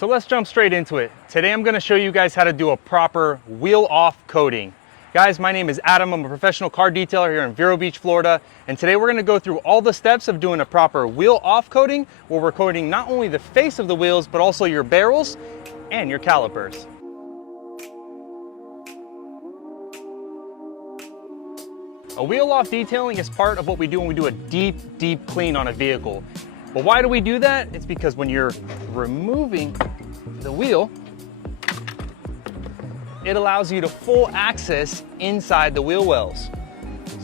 So let's jump straight into it. Today I'm going to show you guys how to do a proper wheel off coating. Guys, my name is Adam. I'm a professional car detailer here in Vero Beach, Florida. And today we're going to go through all the steps of doing a proper wheel off coating, where we're coating not only the face of the wheels, but also your barrels and your calipers. A wheel off detailing is part of what we do when we do a deep clean on a vehicle. But why do we do that? It's because when you're removing the wheel, it allows you to full access inside the wheel wells.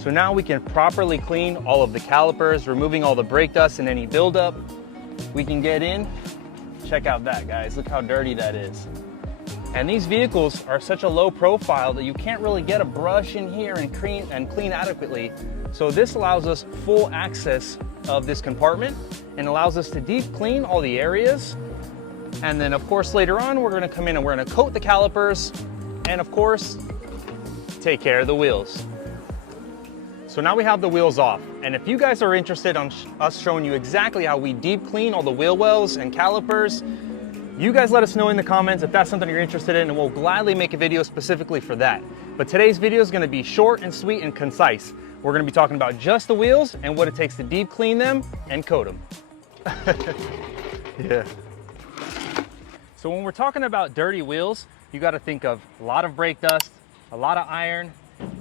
So now we can properly clean all of the calipers, removing all the brake dust and any buildup. We can get in. Check out that, guys. Look how dirty that is. And these vehicles are such a low profile that you can't really get a brush in here and clean adequately. So this allows us full access of this compartment and allows us to deep clean all the areas. And then of course later on we're gonna come in and we're gonna coat the calipers and of course take care of the wheels. So now we have the wheels off. And if you guys are interested on us showing you exactly how we deep clean all the wheel wells and calipers, you guys let us know in the comments if that's something you're interested in, and we'll gladly make a video specifically for that. But today's video is gonna be short and sweet and concise. We're gonna be talking about just the wheels and what it takes to deep clean them and coat them. Yeah. So when we're talking about dirty wheels, you gotta think of a lot of brake dust, a lot of iron,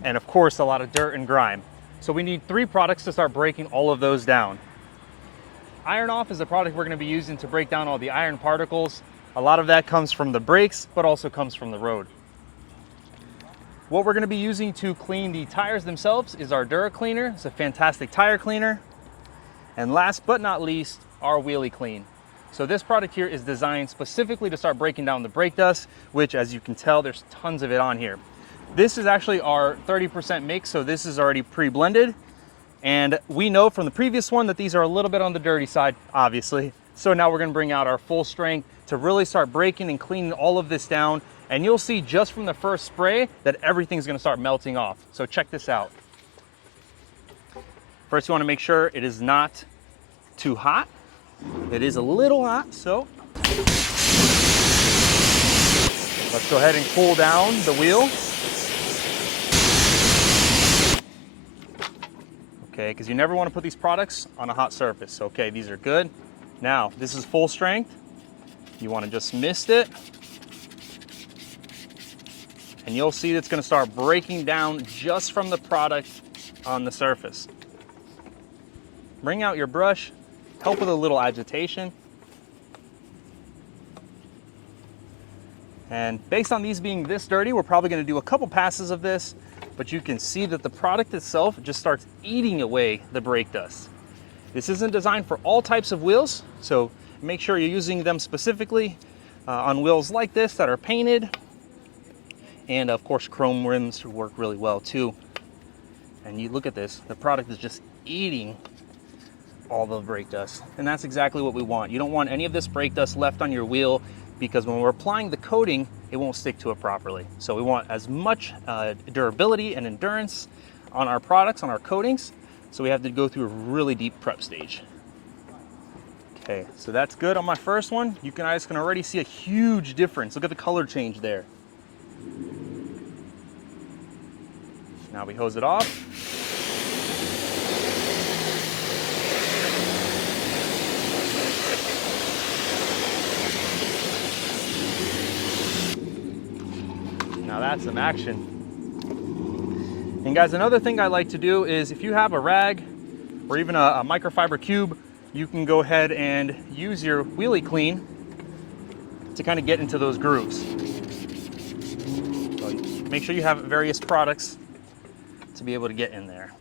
and of course a lot of dirt and grime. So we need 3 products to start breaking all of those down. Iron Off is the product we're gonna be using to break down all the iron particles. A lot of that comes from the brakes, but also comes from the road. What we're gonna be using to clean the tires themselves is our Dura Cleaner. It's a fantastic tire cleaner. And last but not least, our Wheelie Clean. So this product here is designed specifically to start breaking down the brake dust, which as you can tell, there's tons of it on here. This is actually our 30% mix, so this is already pre-blended. And we know from the previous one that these are a little bit on the dirty side, obviously. So now we're gonna bring out our full strength to really start breaking and cleaning all of this down. And you'll see just from the first spray that everything's gonna start melting off. So check this out. First, you wanna make sure it is not too hot. It is a little hot, so let's go ahead and cool down the wheel. Okay, because you never want to put these products on a hot surface. Okay, these are good. Now, this is full strength. You want to just mist it. And you'll see it's going to start breaking down just from the product on the surface. Bring out your brush, help with a little agitation. And based on these being this dirty, we're probably going to do a couple passes of this. But you can see that the product itself just starts eating away the brake dust. This isn't designed for all types of wheels, so make sure you're using them specifically on wheels like this that are painted. And of course, chrome rims work really well too. And you look at this, the product is just eating all the brake dust. And that's exactly what we want. You don't want any of this brake dust left on your wheel, because when we're applying the coating, it won't stick to it properly. So we want as much durability and endurance on our products, on our coatings. So we have to go through a really deep prep stage. Okay, so that's good on my first one. You guys can already see a huge difference. Look at the color change there. Now we hose it off. Now that's some action. And guys, another thing I like to do is if you have a rag or even a microfiber cube, you can go ahead and use your Wheelie Clean to kind of get into those grooves. So make sure you have various products to be able to get in there.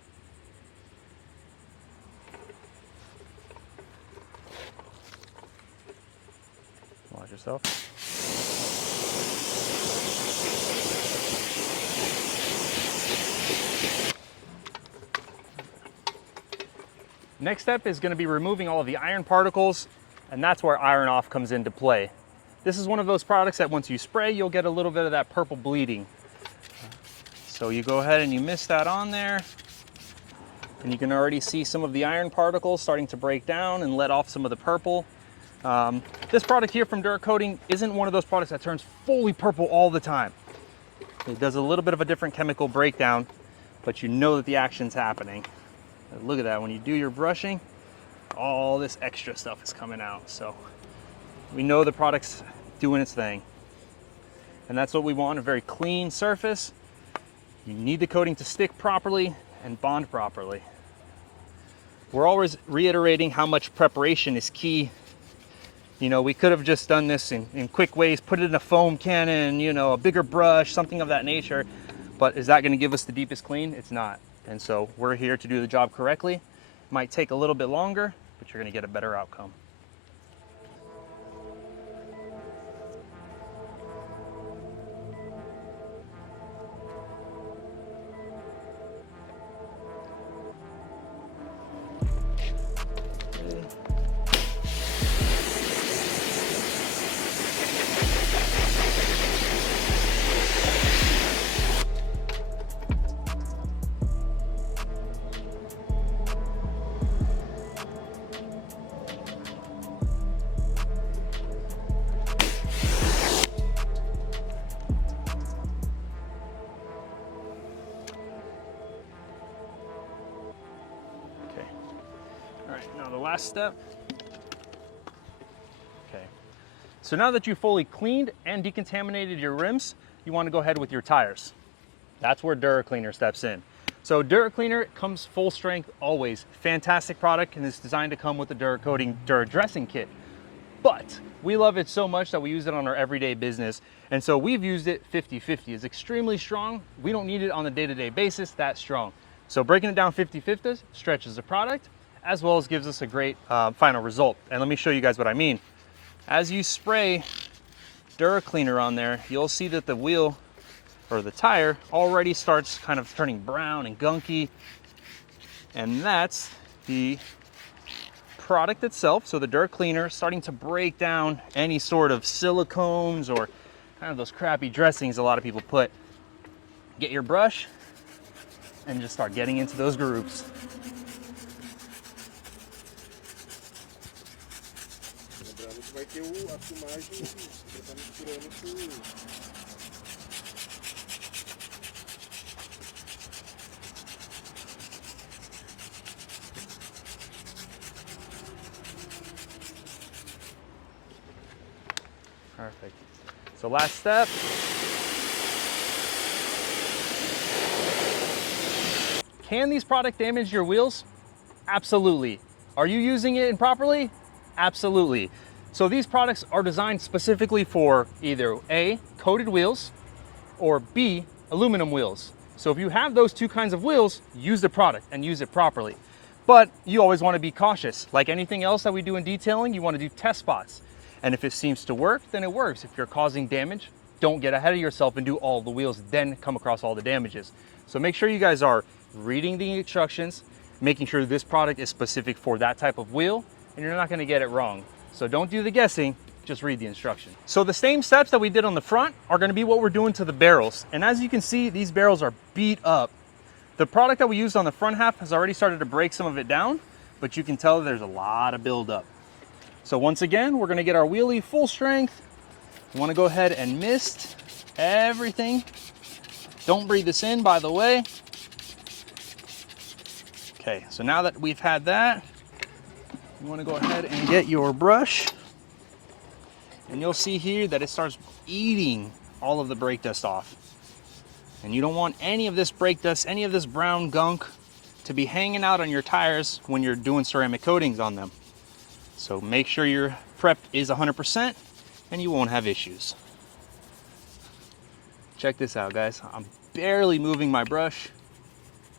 Watch yourself. Next step is going to be removing all of the iron particles, and that's where Iron Off comes into play. This is one of those products that once you spray, you'll get a little bit of that purple bleeding. So you go ahead and you mist that on there, and you can already see some of the iron particles starting to break down and let off some of the purple. This product here from Dura Coating isn't one of those products that turns fully purple all the time. It does a little bit of a different chemical breakdown, but you know that the action's happening. And look at that, when you do your brushing, all this extra stuff is coming out. So we know the product's doing its thing. And that's what we want, a very clean surface. You need the coating to stick properly and bond properly. We're always reiterating how much preparation is key. You know, we could have just done this in quick ways, put it in a foam cannon, you know, a bigger brush, something of that nature. But is that going to give us the deepest clean? It's not. And so we're here to do the job correctly. It might take a little bit longer, but you're going to get a better outcome. Now the last step. Okay. So now that you've fully cleaned and decontaminated your rims, you want to go ahead with your tires. That's where Dura Cleaner steps in. So Dura Cleaner comes full strength always. Fantastic product, and it's designed to come with the Dura Coating Dura Dressing Kit. But we love it so much that we use it on our everyday business. And so we've used it 50-50. It's extremely strong. We don't need it on a day-to-day basis that strong. So breaking it down 50-50 stretches the product, as well as gives us a great final result. And let me show you guys what I mean. As you spray Dura Cleaner on there, you'll see that the wheel or the tire already starts kind of turning brown and gunky. And that's the product itself. So the Dura Cleaner starting to break down any sort of silicones or kind of those crappy dressings a lot of people put. Get your brush and just start getting into those grooves. Vai ter a filmagem, você tá misturando com... Perfect. So last step. Can these products damage your wheels? Absolutely. Are you using it improperly? Absolutely. So these products are designed specifically for either A, coated wheels, or B, aluminum wheels. So if you have those two kinds of wheels, use the product and use it properly. But you always want to be cautious. Like anything else that we do in detailing, you want to do test spots. And if it seems to work, then it works. If you're causing damage, don't get ahead of yourself and do all the wheels, then come across all the damages. So make sure you guys are reading the instructions, making sure this product is specific for that type of wheel, and you're not going to get it wrong. So don't do the guessing, just read the instruction. So the same steps that we did on the front are going to be what we're doing to the barrels. And as you can see, these barrels are beat up. The product that we used on the front half has already started to break some of it down, but you can tell there's a lot of buildup. So once again, we're going to get our wheelie full strength. We want to go ahead and mist everything. Don't breathe this in, by the way. Okay, so now that we've had that, you want to go ahead and get your brush, and you'll see here that it starts eating all of the brake dust off. And you don't want any of this brake dust, any of this brown gunk to be hanging out on your tires when you're doing ceramic coatings on them. So make sure your prep is 100% and you won't have issues. Check this out, guys. I'm barely moving my brush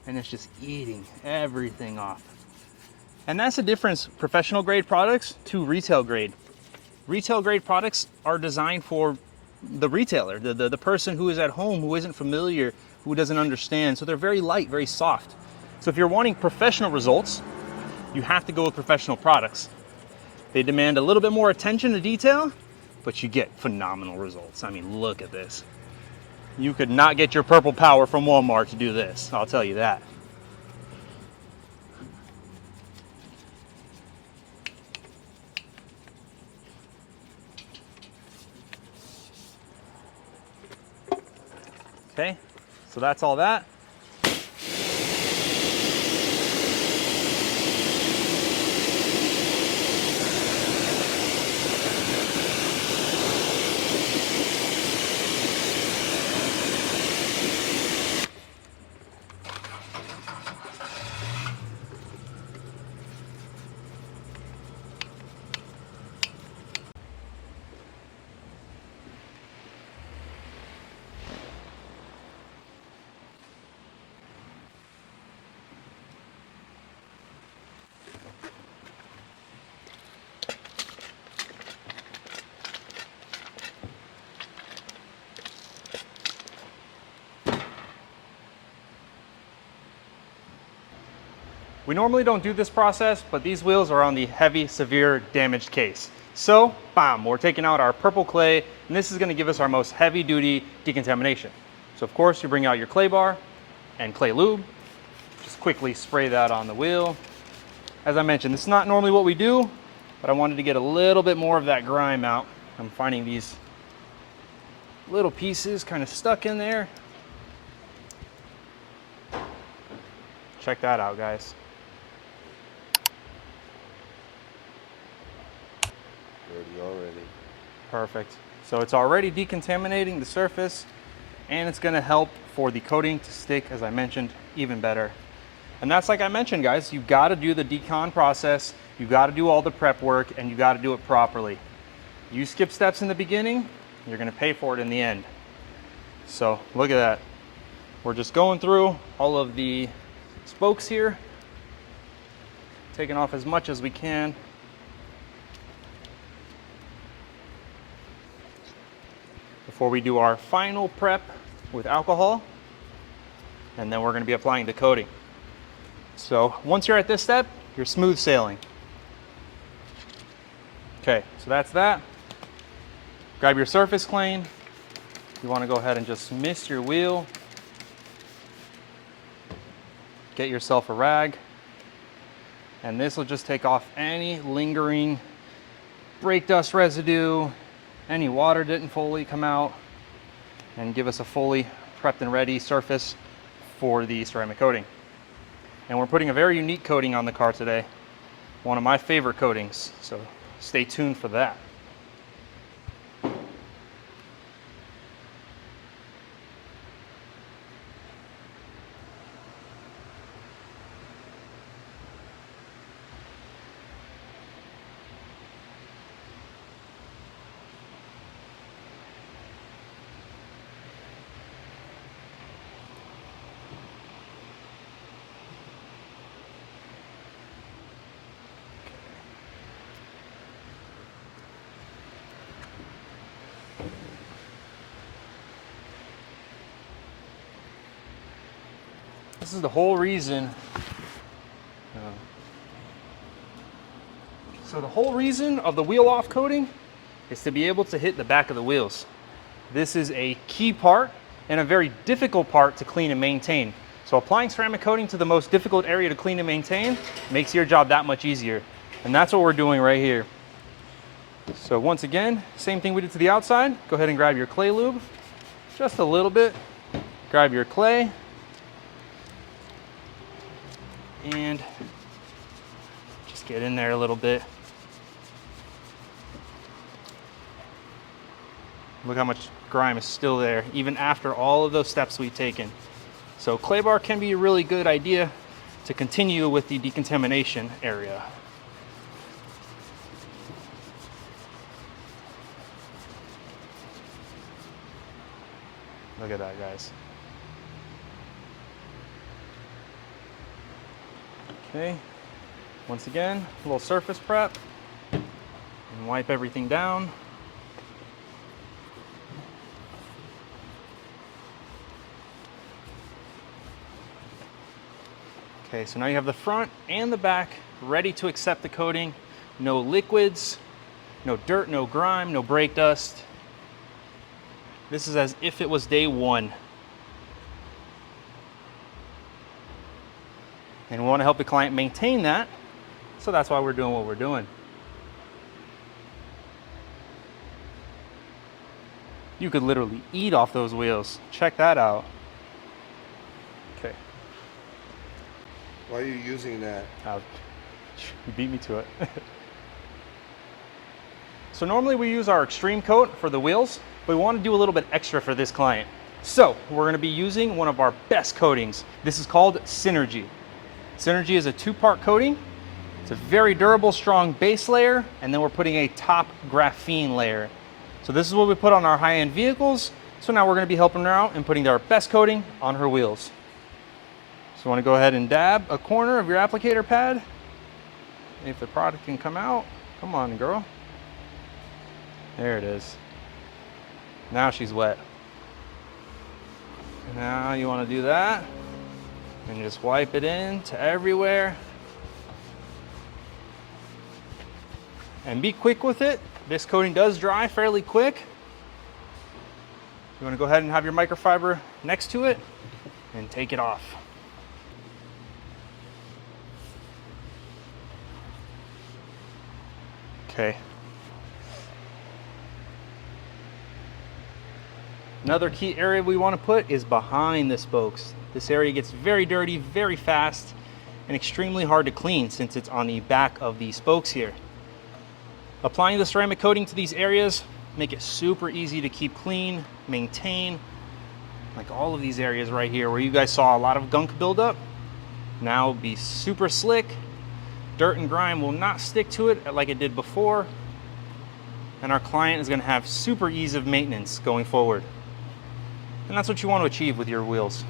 and it's just eating everything off. And that's the difference, professional grade products to retail grade. Retail grade products are designed for the retailer, the person who is at home, who isn't familiar, who doesn't understand. So they're very light, very soft. So if you're wanting professional results, you have to go with professional products. They demand a little bit more attention to detail, but you get phenomenal results. I mean, look at this. You could not get your purple power from Walmart to do this, I'll tell you that. Okay, so that's all that. We normally don't do this process, but these wheels are on the heavy, severe damaged case. So, bam, we're taking out our purple clay, and this is gonna give us our most heavy duty decontamination. So of course, you bring out your clay bar and clay lube. Just quickly spray that on the wheel. As I mentioned, this is not normally what we do, but I wanted to get a little bit more of that grime out. I'm finding these little pieces kind of stuck in there. Check that out, guys. Already. Perfect. So it's already decontaminating the surface, and it's gonna help for the coating to stick, as I mentioned, even better. And that's, like I mentioned, guys, you gotta do the decon process, you gotta do all the prep work, and you gotta do it properly. You skip steps in the beginning, you're gonna pay for it in the end. So look at that. We're just going through all of the spokes here, taking off as much as we can. Before we do our final prep with alcohol, and then we're going to be applying the coating. So once you're at this step, you're smooth sailing. Okay, so that's that. Grab your surface clean. You want to go ahead and just mist your wheel. Get yourself a rag, and this will just take off any lingering brake dust residue, any water didn't fully come out, and give us a fully prepped and ready surface for the ceramic coating. And we're putting a very unique coating on the car today, one of my favorite coatings, so stay tuned for that. This is the whole reason. So the whole reason of the wheel off coating is to be able to hit the back of the wheels. This is a key part and a very difficult part to clean and maintain. So applying ceramic coating to the most difficult area to clean and maintain makes your job that much easier. And that's what we're doing right here. So once again, same thing we did to the outside. Go ahead and grab your clay lube, just a little bit. Grab your clay, and just get in there a little bit. Look how much grime is still there, even after all of those steps we've taken. So clay bar can be a really good idea to continue with the decontamination area. Look at that, guys. Okay, once again, a little surface prep, and wipe everything down. Okay, so now you have the front and the back ready to accept the coating. No liquids, no dirt, no grime, no brake dust. This is as if it was day one. And we want to help the client maintain that, so that's why we're doing what we're doing. You could literally eat off those wheels. Check that out. Okay. Why are you using that? You beat me to it. So normally we use our extreme coat for the wheels, but we want to do a little bit extra for this client. So we're going to be using one of our best coatings. This is called Synergy. Synergy is a two-part coating. It's a very durable, strong base layer, and then we're putting a top graphene layer. So this is what we put on our high-end vehicles. So now we're going to be helping her out and putting our best coating on her wheels. So you want to go ahead and dab a corner of your applicator pad. If the product can come out, come on, girl. There it is. Now she's wet. Now you want to do that and just wipe it in to everywhere. And be quick with it. This coating does dry fairly quick. You want to go ahead and have your microfiber next to it and take it off. Okay. Another key area we want to put is behind the spokes. This area gets very dirty very fast and extremely hard to clean since it's on the back of the spokes here. Applying the ceramic coating to these areas make it super easy to keep clean, maintain. Like all of these areas right here where you guys saw a lot of gunk buildup, now it'll be super slick. Dirt and grime will not stick to it like it did before. And our client is going to have super ease of maintenance going forward. And that's what you want to achieve with your wheels.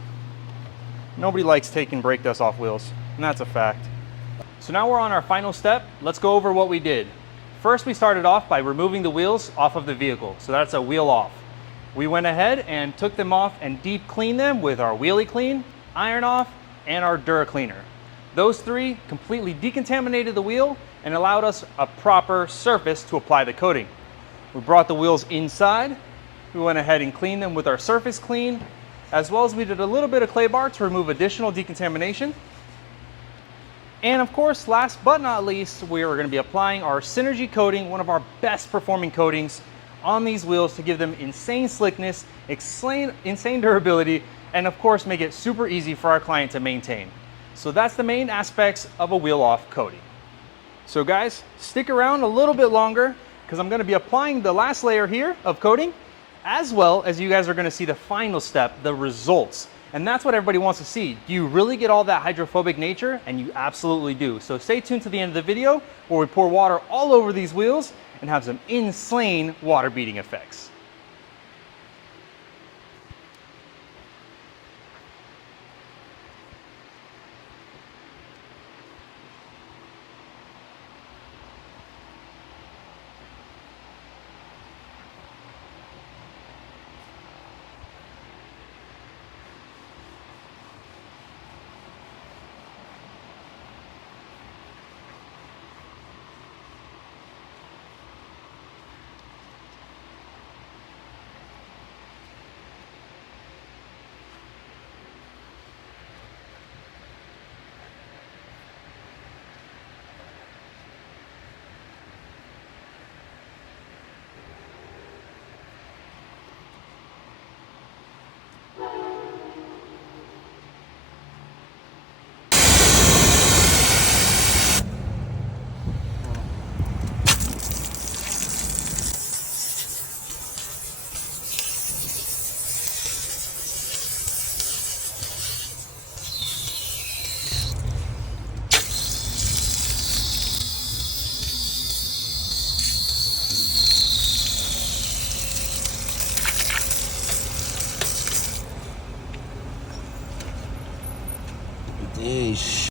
Nobody likes taking brake dust off wheels, and that's a fact. So now we're on our final step. Let's go over what we did. First, we started off by removing the wheels off of the vehicle. So that's a wheel off. We went ahead and took them off and deep cleaned them with our wheelie clean, iron off, and our Dura Cleaner. Those three completely decontaminated the wheel and allowed us a proper surface to apply the coating. We brought the wheels inside. We went ahead and cleaned them with our surface clean, as well as we did a little bit of clay bar to remove additional decontamination. And of course, last but not least, we are going to be applying our Synergy coating, one of our best performing coatings, on these wheels to give them insane slickness, insane durability, and of course make it super easy for our client to maintain. So that's the main aspects of a wheel off coating. So guys, stick around a little bit longer because I'm going to be applying the last layer here of coating, as well as you guys are going to see the final step, the results. And that's what everybody wants to see. Do you really get all that hydrophobic nature? And you absolutely do. So stay tuned to the end of the video where we pour water all over these wheels and have some insane water beating effects.